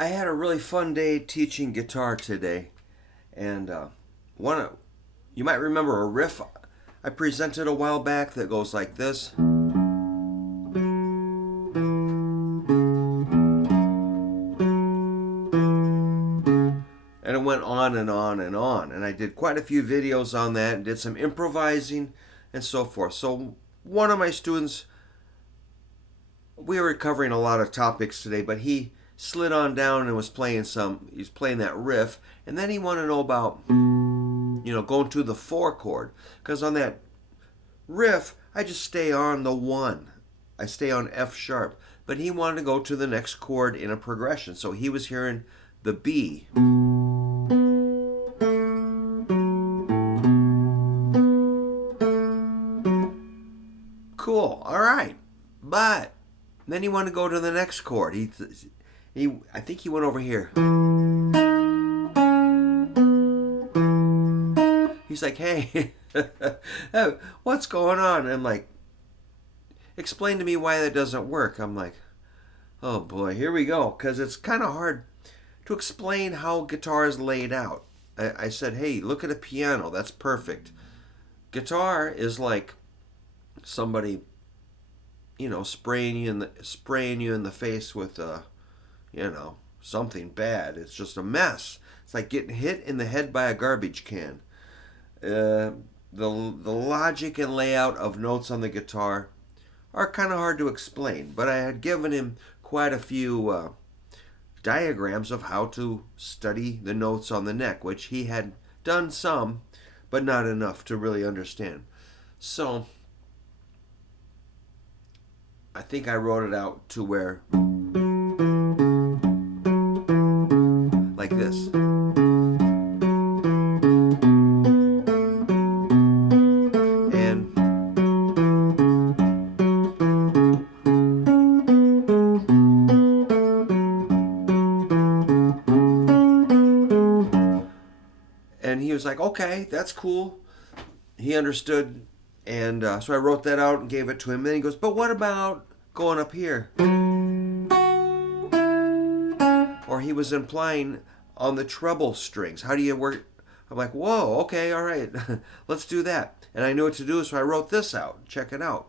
I had a really fun day teaching guitar today, and you might remember a riff I presented a while back that goes like this. And it went on and on and on, and I did quite a few videos on that and did some improvising and so forth. So one of my students, we were covering a lot of topics today, but he slid on down and he's playing that riff, and then he wanted to know about going to the 4 chord, because on that riff I just stay on the 1. I stay on F sharp, but he wanted to go to the next chord in a progression, so he was hearing the B. Cool, all right, but then he wanted to go to the next chord. I think he went over here. He's like, hey, what's going on? And I'm like, explain to me why that doesn't work. I'm like, oh boy, here we go. Because it's kind of hard to explain how guitar is laid out. I said, hey, look at a piano. That's perfect. Guitar is like somebody, spraying you in the face with, something bad. It's just a mess. It's like getting hit in the head by a garbage can. The logic and layout of notes on the guitar are kind of hard to explain, but I had given him quite a few diagrams of how to study the notes on the neck, which he had done some, but not enough to really understand. So I think I wrote it out to where, like this. And he was like, okay, that's cool. He understood. And so I wrote that out and gave it to him. Then he goes, but what about going up here? Or he was implying on the treble strings. How do you work? I'm like, whoa, okay, all right. Let's do that. And I knew what to do, so I wrote this out. Check it out.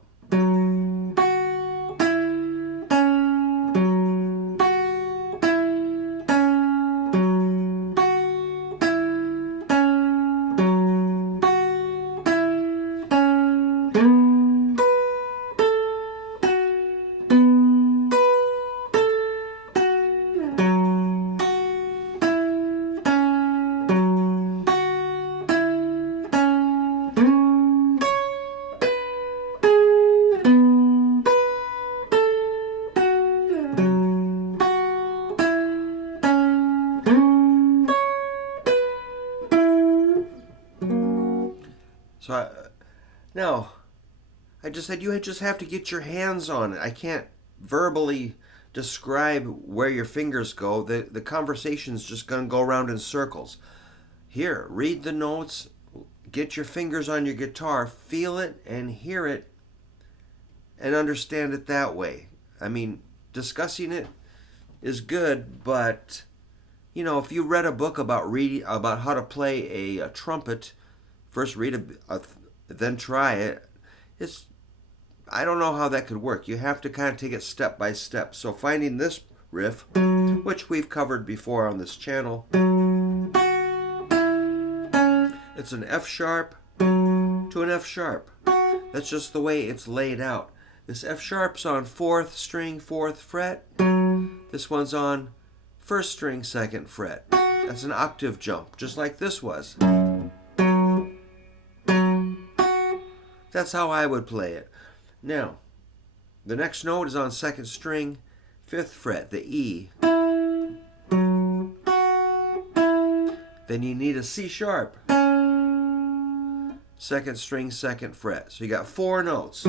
So now, I just said you just have to get your hands on it. I can't verbally describe where your fingers go. The conversation's just going to go around in circles. Here, read the notes, get your fingers on your guitar, feel it and hear it, and understand it that way. I mean, discussing it is good, but if you read a book about how to play a trumpet, first read then try it. I don't know how that could work. You have to kind of take it step by step. So finding this riff, which we've covered before on this channel, it's an F sharp to an F sharp. That's just the way it's laid out. This F sharp's on 4th string, 4th fret. This one's on 1st string, 2nd fret. That's an octave jump, just like this was. That's how I would play it. Now, the next note is on 2nd string, 5th fret, the E. Then you need a C sharp. 2nd string, 2nd fret. So you got 4 notes.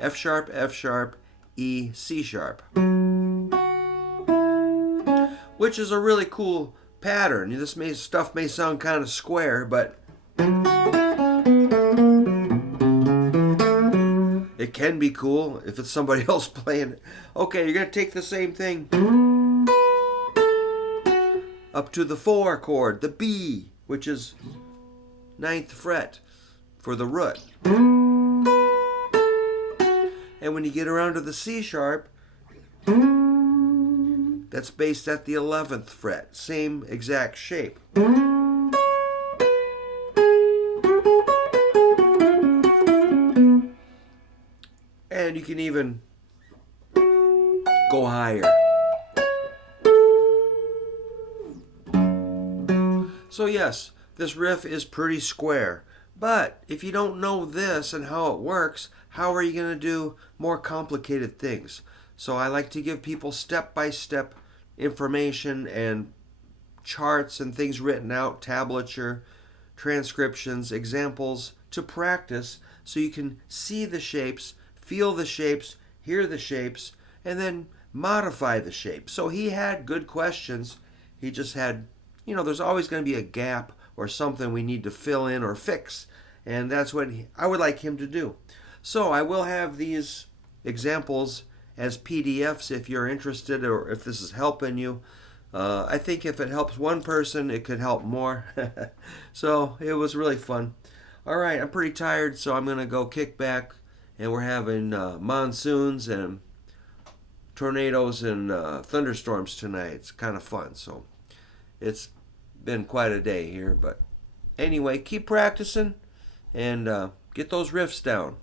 F sharp, E, C sharp. Which is a really cool pattern. This stuff may sound kind of square, but It can be cool if it's somebody else playing it. Okay, you're going to take the same thing up to the 4 chord, the B, which is 9th fret for the root. And when you get around to the C sharp, that's based at the 11th fret. Same exact shape. And you can even go higher. So yes, this riff is pretty square. But if you don't know this and how it works, how are you going to do more complicated things? So I like to give people step-by-step information and charts and things written out, tablature, transcriptions, examples to practice so you can see the shapes, feel the shapes, hear the shapes, and then modify the shapes. So he had good questions. He just had, there's always going to be a gap or something we need to fill in or fix. And that's what I would like him to do. So I will have these examples as PDFs if you're interested or if this is helping you. I think if it helps one person, it could help more. So it was really fun. All right, I'm pretty tired, so I'm going to go kick back. And we're having monsoons and tornadoes and thunderstorms tonight. It's kind of fun. So it's been quite a day here. But anyway, keep practicing and get those riffs down.